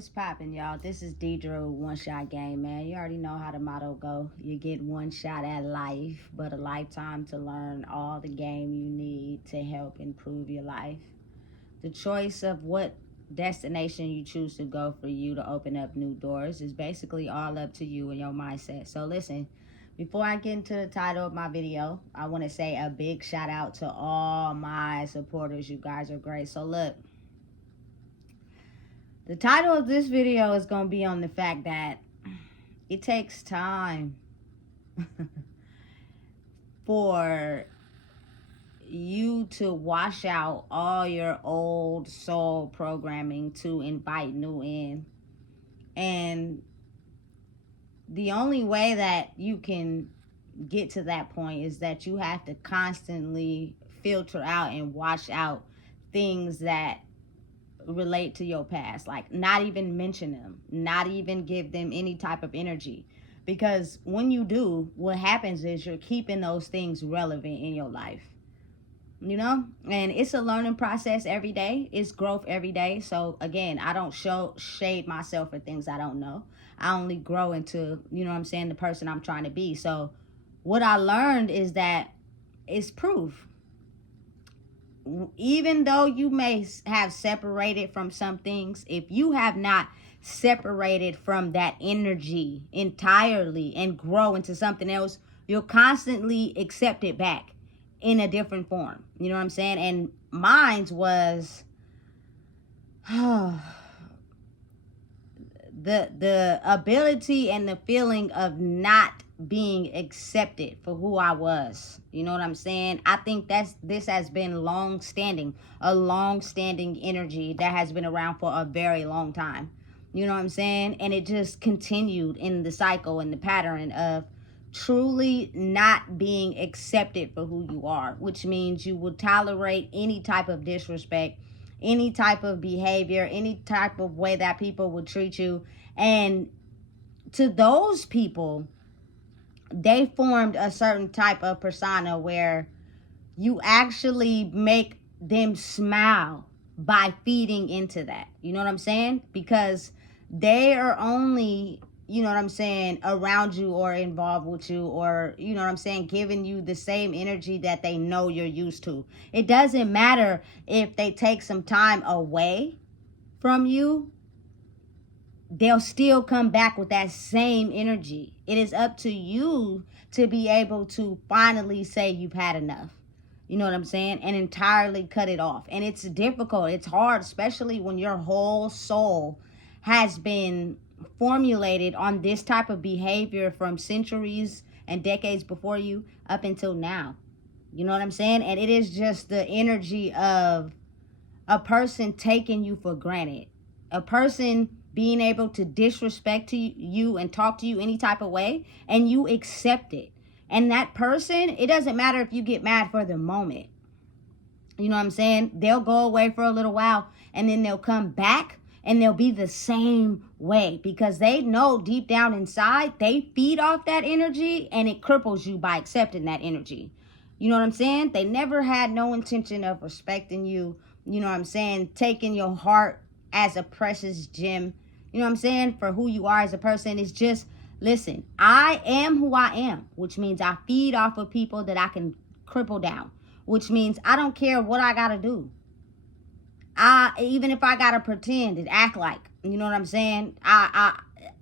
What's poppin', y'all? This is Deidre One Shot Game, man. You already know how the motto go. You get one shot at life, but a lifetime to learn all the game you need to help improve your life. The choice of what destination you choose to go for you to open up new doors is basically all up to you and your mindset. So listen, before I get into the title of my video, I want to say a big shout out to all my supporters. You guys are great. So look, the title of this video is going to be on the fact that it takes time for you to wash out all your old soul programming to invite new in. And the only way that you can get to that point is that you have to constantly filter out and wash out things that relate to your past, like not even mention them, not even give them any type of energy, because when you do, what happens is you're keeping those things relevant in your life, and it's a learning process every day. It's growth every day. So again, I don't shade myself for things I don't know. I only grow into, the person I'm trying to be. So what I learned is that it's proof. Even though you may have separated from some things, if you have not separated from that energy entirely and grow into something else, you'll constantly accept it back in a different form. You know what I'm saying? And mine's was the ability and the feeling of not being accepted for who I was. You know what I'm saying? I think this has been a long-standing energy that has been around for a very long time. You know what I'm saying? And it just continued in the cycle and the pattern of truly not being accepted for who you are, which means you will tolerate any type of disrespect, any type of behavior, any type of way that people will treat you. And to those people, they formed a certain type of persona where you actually make them smile by feeding into that. You know what I'm saying? Because they are only, around you or involved with you, or, giving you the same energy that they know you're used to. It doesn't matter if they take some time away from you, they'll still come back with that same energy. It is up to you to be able to finally say you've had enough. You know what I'm saying? And entirely cut it off. And it's difficult. It's hard, especially when your whole soul has been formulated on this type of behavior from centuries and decades before you up until now. You know what I'm saying? And it is just the energy of a person taking you for granted. A person being able to disrespect to you and talk to you any type of way, and you accept it. And that person, it doesn't matter if you get mad for the moment. You know what I'm saying? They'll go away for a little while, and then they'll come back, and they'll be the same way, because they know deep down inside, they feed off that energy, and it cripples you by accepting that energy. You know what I'm saying? They never had no intention of respecting you. You know what I'm saying? Taking your heart as a precious gem, you know what I'm saying, for who you are as a person. It's just, listen, I am who I am, which means I feed off of people that I can cripple down, which means I don't care what I gotta do. Even if I gotta pretend and act like, you know what I'm saying,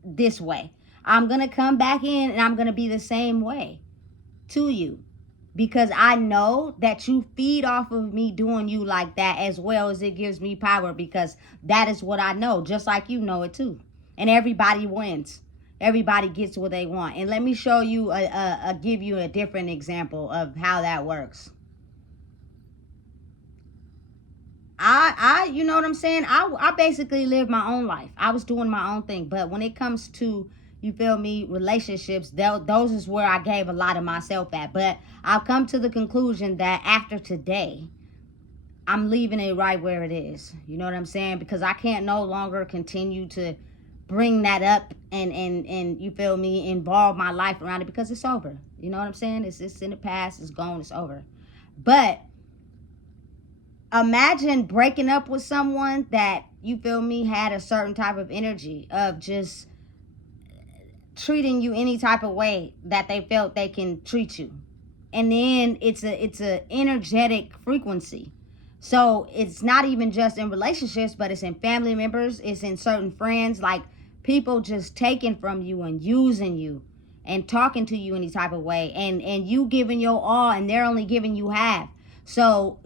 this way, I'm gonna come back in and I'm gonna be the same way to you. Because I know that you feed off of me doing you like that, as well as it gives me power, because that is what I know, just like you know it too. And everybody wins. Everybody gets what they want. And let me show you, give you a different example of how that works. You know what I'm saying? I basically lived my own life. I was doing my own thing. But when it comes to, you feel me, relationships, those is where I gave a lot of myself at. But I've come to the conclusion that after today, I'm leaving it right where it is. You know what I'm saying? Because I can't no longer continue to bring that up and you feel me, involve my life around it, because it's over. You know what I'm saying? It's in the past, it's gone, it's over. But imagine breaking up with someone that you feel me, had a certain type of energy of just treating you any type of way that they felt they can treat you. And then it's a energetic frequency. So it's not even just in relationships, but it's in family members, it's in certain friends, like people just taking from you and using you and talking to you any type of way, and you giving your all and they're only giving you half. So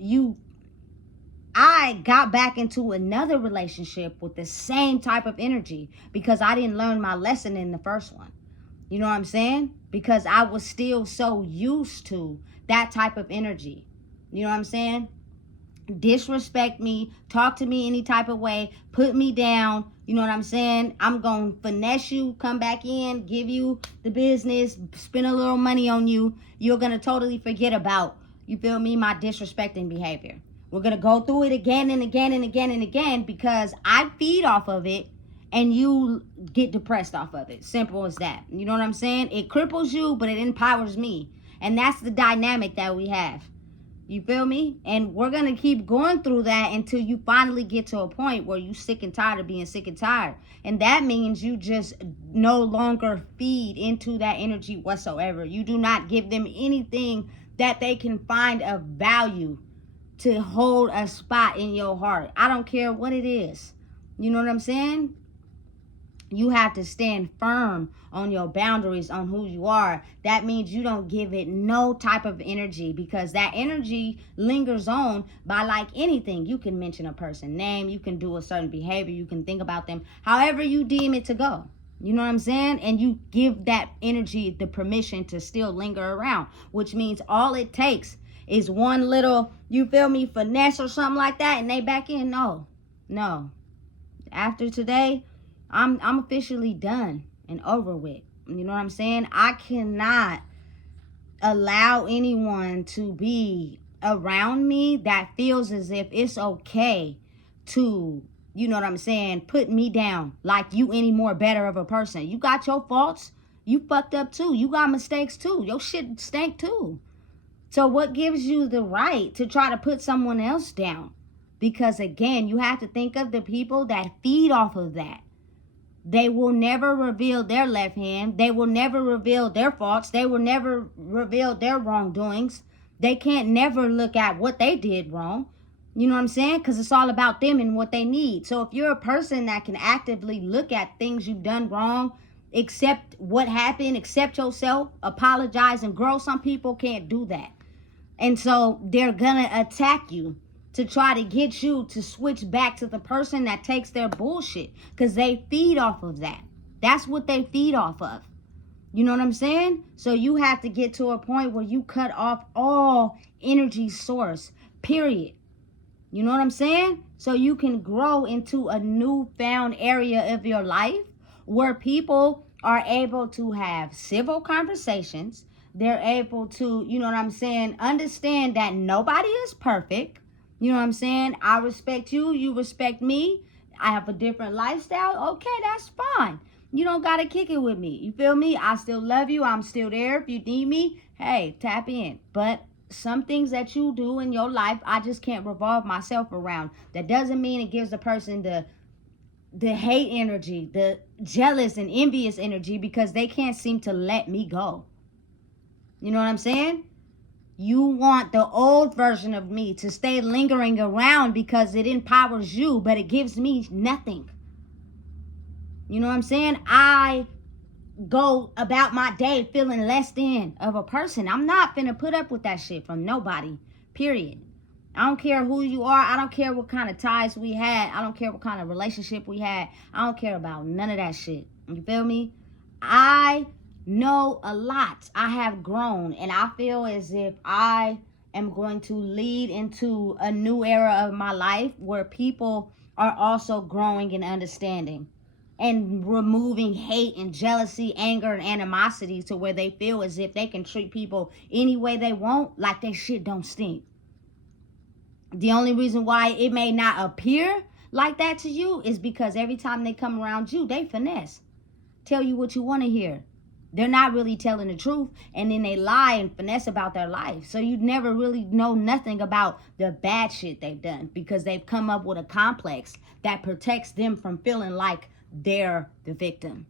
I got back into another relationship with the same type of energy because I didn't learn my lesson in the first one. You know what I'm saying? Because I was still so used to that type of energy. You know what I'm saying? Disrespect me, talk to me any type of way, put me down. You know what I'm saying? I'm going to finesse you, come back in, give you the business, spend a little money on you. You're going to totally forget about, you feel me, my disrespecting behavior. We're going to go through it again and again and again and again because I feed off of it and you get depressed off of it. Simple as that. You know what I'm saying? It cripples you, but it empowers me. And that's the dynamic that we have. You feel me? And we're going to keep going through that until you finally get to a point where you sick and tired of being sick and tired. And that means you just no longer feed into that energy whatsoever. You do not give them anything that they can find of value to hold a spot in your heart. I don't care what it is. You know what I'm saying? You have to stand firm on your boundaries, on who you are. That means you don't give it no type of energy, because that energy lingers on by like anything. You can mention a person's name, you can do a certain behavior, you can think about them however you deem it to go. You know what I'm saying? And you give that energy the permission to still linger around, which means all it takes is one little, you feel me, finesse or something like that, and they back in. No. After today, I'm officially done and over with. You know what I'm saying? I cannot allow anyone to be around me that feels as if it's okay to, you know what I'm saying, put me down like you any more better of a person. You got your faults. You fucked up too. You got mistakes too. Your shit stank too. So what gives you the right to try to put someone else down? Because again, you have to think of the people that feed off of that. They will never reveal their left hand. They will never reveal their faults. They will never reveal their wrongdoings. They can't never look at what they did wrong. You know what I'm saying? Because it's all about them and what they need. So if you're a person that can actively look at things you've done wrong, accept what happened, accept yourself, apologize and grow, some people can't do that. And so they're going to attack you to try to get you to switch back to the person that takes their bullshit, because they feed off of that. That's what they feed off of. You know what I'm saying? So you have to get to a point where you cut off all energy source, period. You know what I'm saying? So you can grow into a newfound area of your life where people are able to have civil conversations. They're able to, you know what I'm saying, understand that nobody is perfect. You know what I'm saying? I respect you. You respect me. I have a different lifestyle. Okay, that's fine. You don't got to kick it with me. You feel me? I still love you. I'm still there. If you need me, hey, tap in. But some things that you do in your life, I just can't revolve myself around. That doesn't mean it gives the person the hate energy, the jealous and envious energy, because they can't seem to let me go. You know what I'm saying? You want the old version of me to stay lingering around because it empowers you, but it gives me nothing. You know what I'm saying? I go about my day feeling less than of a person. I'm not finna put up with that shit from nobody, period. I don't care who you are. I don't care what kind of ties we had. I don't care what kind of relationship we had. I don't care about none of that shit. You feel me? I know a lot. I have grown, and I feel as if I am going to lead into a new era of my life where people are also growing and understanding and removing hate and jealousy, anger and animosity, to where they feel as if they can treat people any way they want, like they shit don't stink. The only reason why it may not appear like that to you is because every time they come around you, they finesse, tell you what you want to hear. They're not really telling the truth, and then they lie and finesse about their life. So you never really know nothing about the bad shit they've done, because they've come up with a complex that protects them from feeling like they're the victim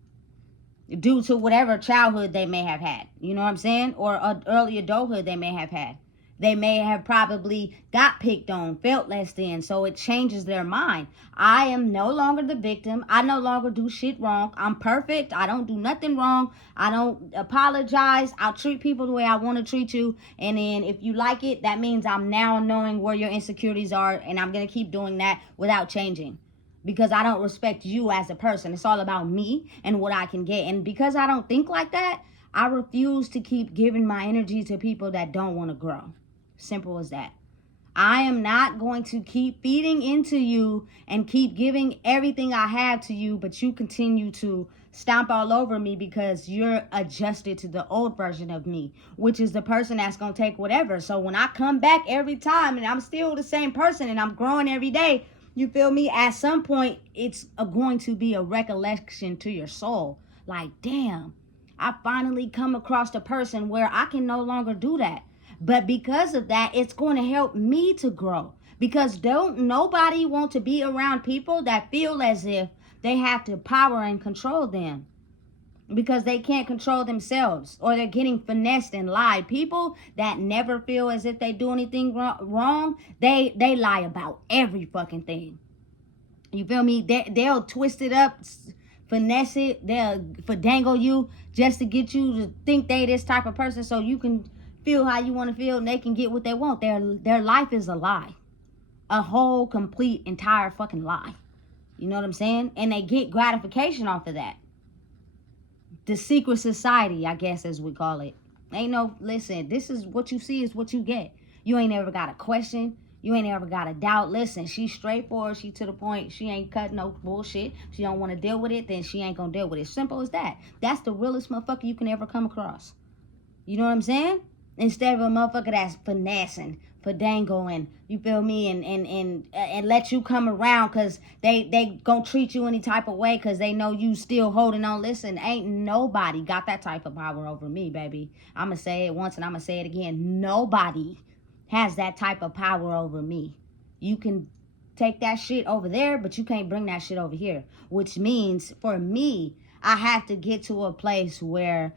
due to whatever childhood they may have had, you know what I'm saying? Or early adulthood they may have had. They may have probably got picked on, felt less than, so it changes their mind. I am no longer the victim. I no longer do shit wrong. I'm perfect. I don't do nothing wrong. I don't apologize. I'll treat people the way I want to treat you. And then if you like it, that means I'm now knowing where your insecurities are, and I'm going to keep doing that without changing. Because I don't respect you as a person. It's all about me and what I can get. And because I don't think like that, I refuse to keep giving my energy to people that don't want to grow. Simple as that. I am not going to keep feeding into you and keep giving everything I have to you, but you continue to stomp all over me because you're adjusted to the old version of me, which is the person that's going to take whatever. So when I come back every time and I'm still the same person and I'm growing every day, you feel me? At some point, it's going to be a recollection to your soul. Like, damn, I finally come across the person where I can no longer do that. But because of that, it's going to help me to grow. Because don't nobody want to be around people that feel as if they have to power and control them, because they can't control themselves, or they're getting finessed and lied. People that never feel as if they do anything wrong, they lie about every fucking thing. You feel me? They'll twist it up, finesse it, they'll fandangle you just to get you to think they this type of person so you can feel how you want to feel and they can get what they want. Their life is a lie. A whole, complete, entire fucking lie. You know what I'm saying? And they get gratification off of that. The secret society, I guess, as we call it. Ain't no, listen, this is what you see is what you get. You ain't ever got a question. You ain't ever got a doubt. Listen, she's straightforward. She to the point. She ain't cutting no bullshit. She don't want to deal with it, then she ain't going to deal with it. Simple as that. That's the realest motherfucker you can ever come across. You know what I'm saying? Instead of a motherfucker that's finessing, fandangling, you feel me, and let you come around because they gonna treat you any type of way because they know you still holding on. Listen, ain't nobody got that type of power over me, baby. I'm gonna say it once and I'm gonna say it again. Nobody has that type of power over me. You can take that shit over there, but you can't bring that shit over here, which means for me, I have to get to a place where,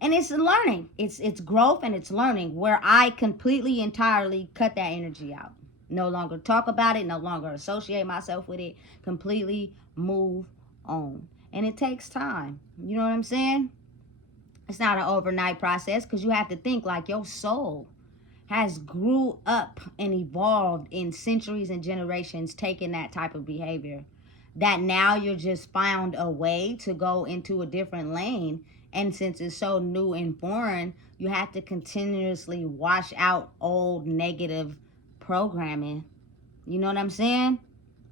and it's learning, it's growth and it's learning, where I completely, entirely cut that energy out. No longer talk about it, no longer associate myself with it, completely move on. And it takes time. You know what I'm saying? It's not an overnight process, because you have to think like your soul has grew up and evolved in centuries and generations taking that type of behavior, that now you're just found a way to go into a different lane. And since it's so new and foreign, you have to continuously wash out old negative programming. You know what I'm saying?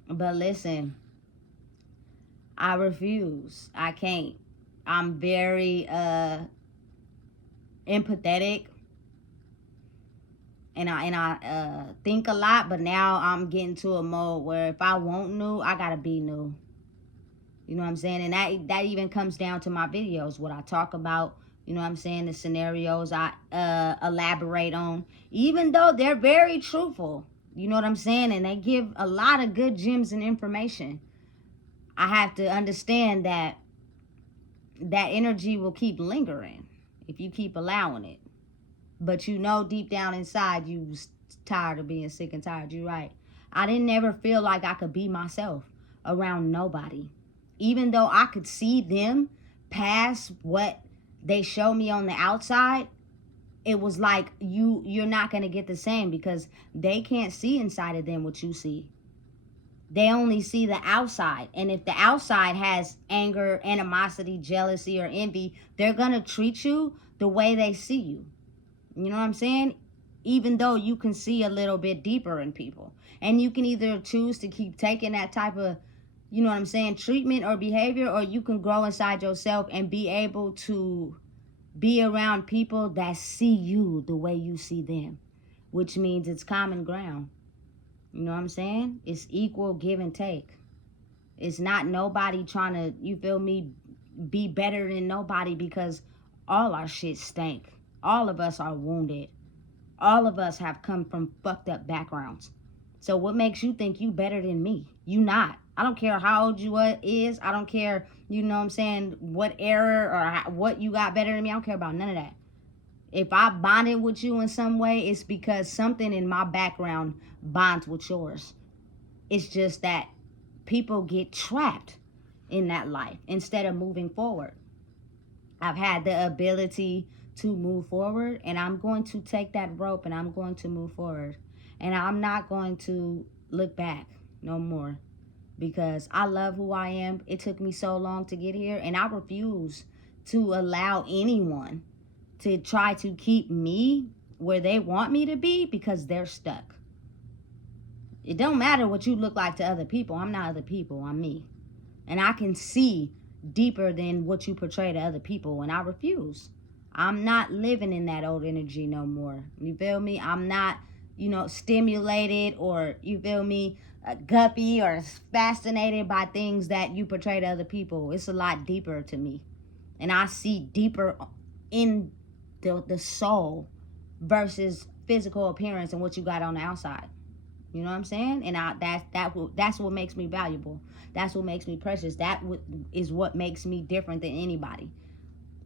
But listen, I refuse. I can't. I'm very empathetic. And I think a lot, but now I'm getting to a mode where if I want new, I gotta be new. You know what I'm saying? And that even comes down to my videos, what I talk about, you know what I'm saying, the scenarios I elaborate on, even though they're very truthful, you know what I'm saying, and they give a lot of good gems and information. I have to understand that that energy will keep lingering if you keep allowing it. But you know deep down inside you tired of being sick and tired. You're right. I didn't ever feel like I could be myself around nobody. Even though I could see them past what they show me on the outside, it was like you're not going to get the same, because they can't see inside of them what you see. They only see the outside. And if the outside has anger, animosity, jealousy, or envy, they're going to treat you the way they see you. You know what I'm saying? Even though you can see a little bit deeper in people. And you can either choose to keep taking that type of, you know what I'm saying, treatment or behavior, or you can grow inside yourself and be able to be around people that see you the way you see them, which means it's common ground. You know what I'm saying? It's equal give and take. It's not nobody trying to, you feel me, be better than nobody because, All our shit stank. All of us are wounded. All of us have come from fucked up backgrounds. So what makes you think you better than me? You not. I don't care how old you is. I don't care, you know what I'm saying, what era or what you got better than me. I don't care about none of that. If I bonded with you in some way, it's because something in my background bonds with yours. It's just that people get trapped in that life instead of moving forward. I've had the ability to move forward, and I'm going to take that rope and I'm going to move forward. And I'm not going to look back no more, because I love who I am. It took me so long to get here, and I refuse to allow anyone to try to keep me where they want me to be because they're stuck. It don't matter what you look like to other people. I'm not other people. I'm me. And I can see deeper than what you portray to other people, and I refuse. I'm not living in that old energy no more. You feel me? I'm not, stimulated, or, you feel me, guppy or fascinated by things that you portray to other people. It's a lot deeper to me. And I see deeper in the soul versus physical appearance and what you got on the outside. You know what I'm saying? And that's what makes me valuable. That's what makes me precious. That is what makes me different than anybody.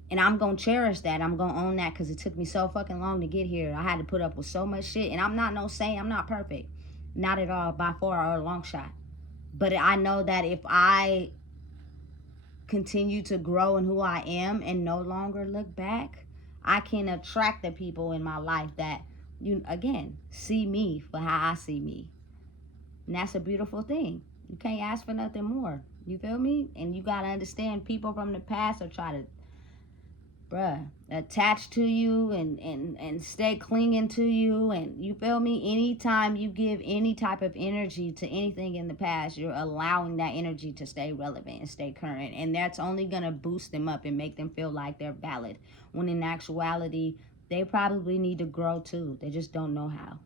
And I'm going to cherish that. I'm going to own that, because it took me so fucking long to get here. I had to put up with so much shit. And I'm not I'm not perfect. Not at all, by far or a long shot. But I know that if I continue to grow in who I am and no longer look back, I can attract the people in my life that, again, see me for how I see me. And that's a beautiful thing. You can't ask for nothing more. You feel me? And you got to understand, people from the past are trying to, attach to you and stay clinging to you. And you feel me? Anytime you give any type of energy to anything in the past, you're allowing that energy to stay relevant and stay current. And that's only going to boost them up and make them feel like they're valid, when in actuality, they probably need to grow too. They just don't know how.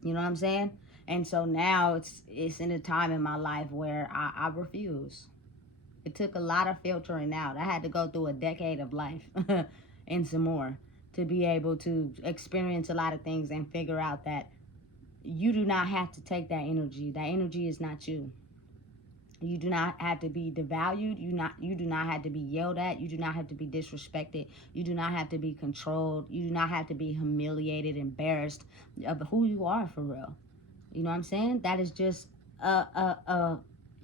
You know what I'm saying? And so now it's in a time in my life where I refuse. It took a lot of filtering out. I had to go through a decade of life and some more to be able to experience a lot of things and figure out that you do not have to take that energy. That energy is not you. You do not have to be devalued. You do not have to be yelled at. You do not have to be disrespected. You do not have to be controlled. You do not have to be humiliated, embarrassed of who you are for real. You know what I'm saying? That is just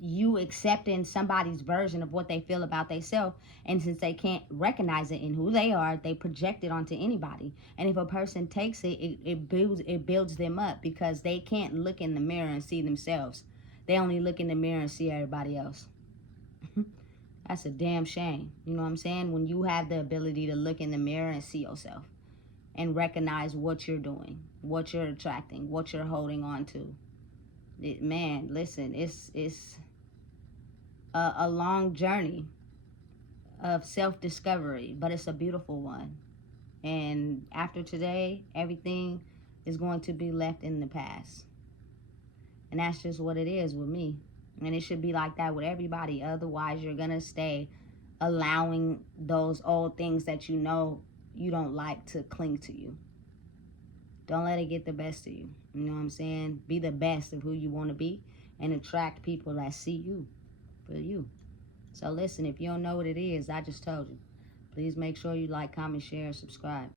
you accepting somebody's version of what they feel about themselves. And since they can't recognize it in who they are, they project it onto anybody. And if a person takes it builds them up, because they can't look in the mirror and see themselves. They only look in the mirror and see everybody else. That's a damn shame. You know what I'm saying? When you have the ability to look in the mirror and see yourself and recognize what you're doing, what you're attracting, what you're holding on to. Man, listen, it's a long journey of self-discovery, but it's a beautiful one. And after today, everything is going to be left in the past. And that's just what it is with me. And it should be like that with everybody. Otherwise, you're going to stay allowing those old things that you know you don't like to cling to you. Don't let it get the best of you. You know what I'm saying? Be the best of who you want to be and attract people that see you for you. So listen, if you don't know what it is, I just told you. Please make sure you like, comment, share, and subscribe.